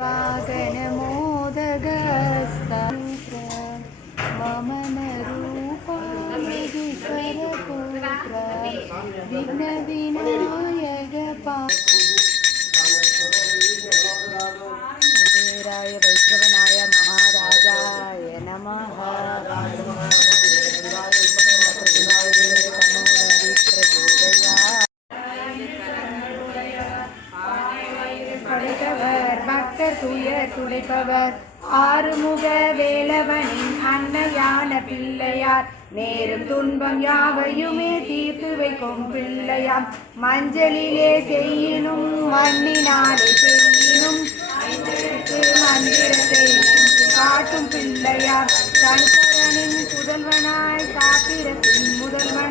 वागनमोदगस्तन्त्र मम न रूपादिकरपुत्र विघ्नविनायक पा कुबेराय वैष्णवनाय துடைப்பவர் ஆறுமுக வேலவனின் அன்னையான பிள்ளையார். நேரும் துன்பம் யாவையுமே தீர்த்து வைக்கும் பிள்ளையாம். மஞ்சளிலே செய்யினும் மண்ணினாலே செய்யினும். மந்திரத்தை காட்டும் பிள்ளையார் சங்கரனின் புதல்வனாய் சாத்திரத்தின்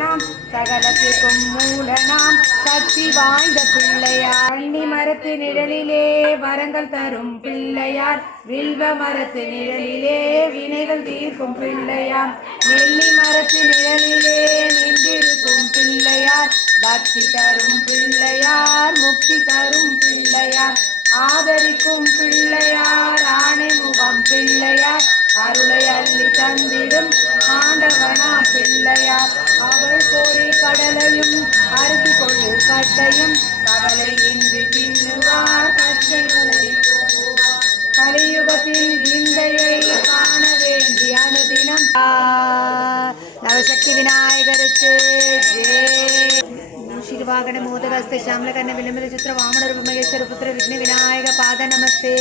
முதல்வனாம் சகலத்திற்கும் மூலனாம் சக்தி வாய்ந்த பிள்ளையார். அண்ணி மரத்து நிழலிலே வரங்கள் தரும் பிள்ளையார். வில்வ மரத்து நிழலிலே வினைகள் தீர்க்கும் பிள்ளையார். நெல்லி மரத்து நிழலிலே நின்றிருக்கும் பிள்ளையார். பக்தி தரும் பிள்ளையார் முக்தி தரும் பிள்ளையார். ஆதரிக்கும் பிள்ளையார் ஆணை முகம் பிள்ளையார். സർവശക്തി വിനായകർക്ക് ശിരുവാകണ മോദകസ്ത ശ്യാമലകർണ വിലമിത ചിത്ര വാമനരൂപമേശ്വര പുത്ര വിഘ്ന വിനായക പാദ നമസ്തേ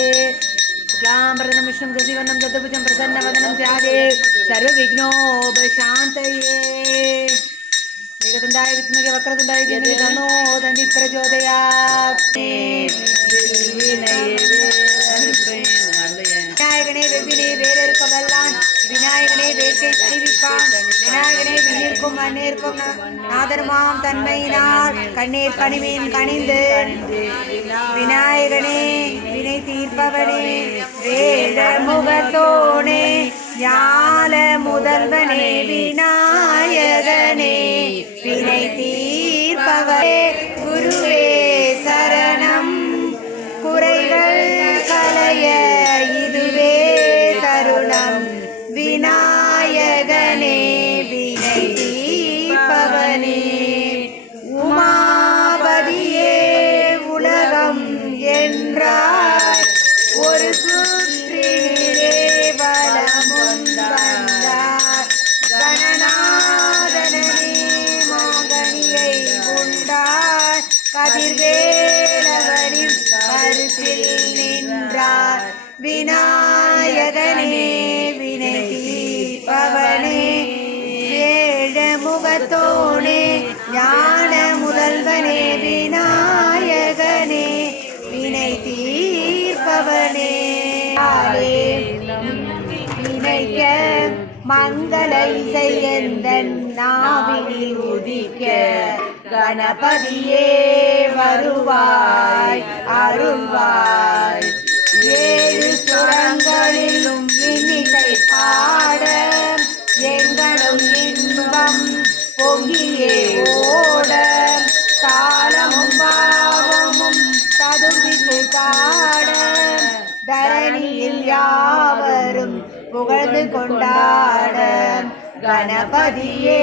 ശുക്ലാംബരദം വിഷ്ണു ഗതിവർണം ചതുഭുജം പ്രസന്നവദനം ത്യാഗേ സർവവിഘ്നോപശാന്തയേ വേഗതണ്ടായ പ്രചോദയാ விநாயகனே வேட்கை அறிவிப்பான். விநாயகனே விண்ணிற்கும் மண்ணிற்கும் நாதர்மாம் தன்மையினால் கண்ணீர் கனிமீன் கணிந்து விநாயகனே வினை தீர்ப்பவனே வேத முகத்தோனே ஞால முதல்வனே விநாயகனே வினை தீர்ப்பவனே. முகத்தோனே ஞான முதல்வனே விநாயகனே வினை தீர்ப்பவனே. நினைக்க மங்கள இசை இசையந்தன் நாவினில் உதிக்க கணபதியே வருவாய் அருள்வாய். ஏழு சுரங்களிலும் இன்னிசை பாட எங்களும் பொங்கியே ஓட காலமும் பாவமும் ததும்பி பாட தரணியில் யாவரும் புகழ்ந்து கொண்டாட கணபதியே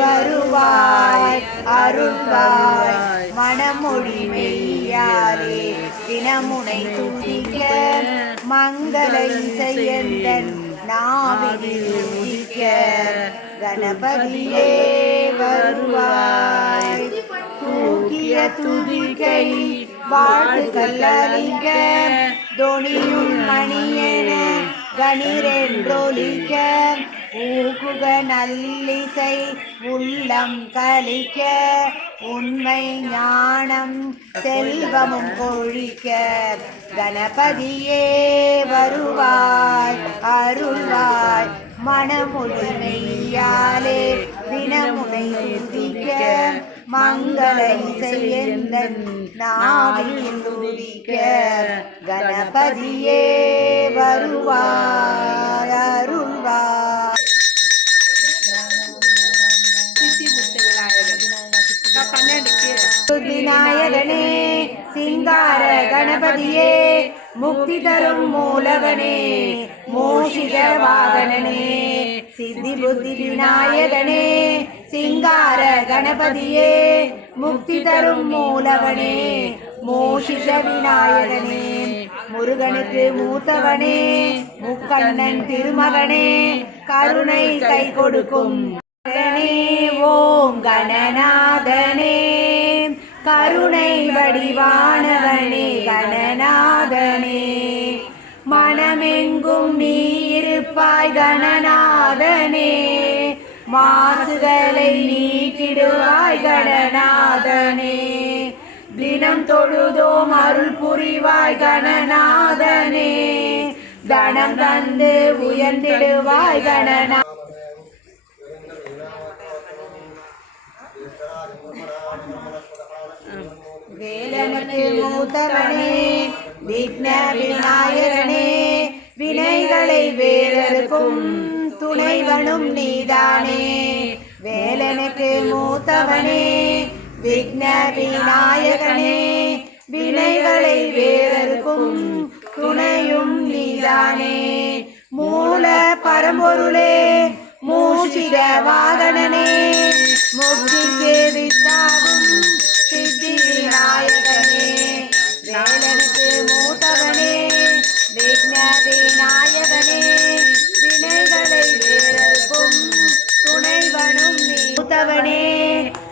வருவாய் அருள்வாய். மனமொழி மெய்யாலே தினமுனை துதிக்க மங்கள இசையந்தன் நாவினில் உதிக்க கணபதியே வருவாய். தூக்கிய துதிக்கை வாழ்த்துக்கள் அறிக்க தொனியுள் மணியென கணிரென்றொலிக்க ஊக்குக நல்லிசை உள்ளம் கழிக்க. உண்மை ஞானம் செல்வமும் கொழிக்க கணபதியே வருவாய் அருள்வாய் மனமுடி மெய்யாலே தினமுனை உதிக்க மங்கள இசையந்தன் நாவில் உதிக்க கணபதியே வருவாய் அருள்வார் விநாயகனே சிங்கார கணபதியே முக்தி தரும் மூலவனே மோஷிக வாகனனே சித்தி புத்தி விநாயகனே சிங்கார கணபதியே முக்தி தரும் மூலவனே மோஷிஷ விநாயகனே முருகனுக்கு மூத்தவனே முக்கண்ணன் திருமகனே கருணை கை கொடுக்கும் ஓம் கணநாதனே. கருணை வடிவானவனே கணநாதனே. மனமெங்கும் நீ இருப்பாய் கணநாதனே மாசுதலை நீக்கிடுவாய் கணநாதனே. தினம் தொழுதோம் அருள் புரிவாய் கணநாதனே. தனம் தந்து உயர்ந்திடுவாய் கணநா வேலனுக்கு மூத்தவனே விக்ன விநாயகனே. வினைகளை வேறறுக்கும் துணைவனும் நீதானே. வேலனுக்கு மூத்தவனே. விக்ன விநாயகனே வினைகளை வேறறுக்கும் துணையும் நீதானே. மூல பரம்பொருளே. மூஷிக வாகனனே. முக்திக்கு வித்தாகும்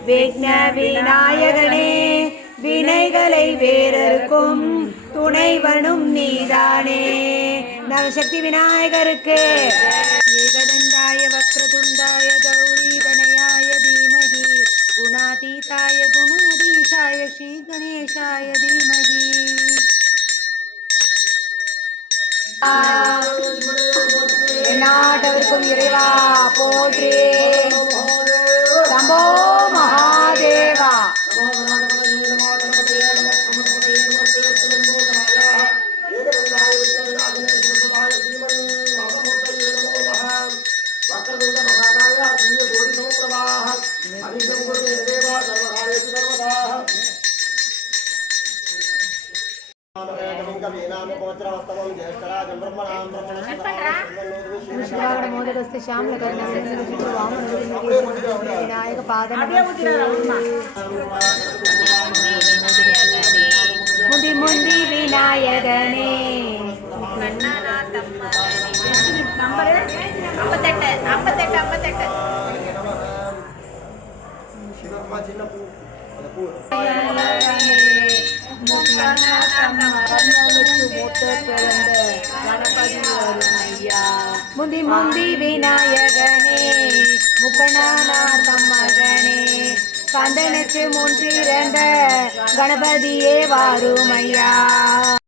விக்ன விநாயகனே வினைகளை வேறருக்கும் துணைவனும் நீதானே. நவசக்தி விநாயகருக்கு. ஏகதண்டாய வக்ரதுண்டாய கௌரி தீமகி குணாதீதாய குணாதீஷாய ஸ்ரீ கணேஷாய தீமகி. எந்நாட்டவர்க்கும் இறைவா போற்றே. విష్ణువాగడ మోదకస్త శ్యామల కర్ణ వినాయక పాదం முந்தி முந்தி விநாயகனே ஐம்பத்தெட்டு ஐம்பத்தெட்டு ஐம்பத்தெட்டு முந்தி முந்தி விநாயகனே முக்கணானார் மகனே கந்தனுக்கு முன்றிருந்த கணபதியே வாருமையா. பாதவங்க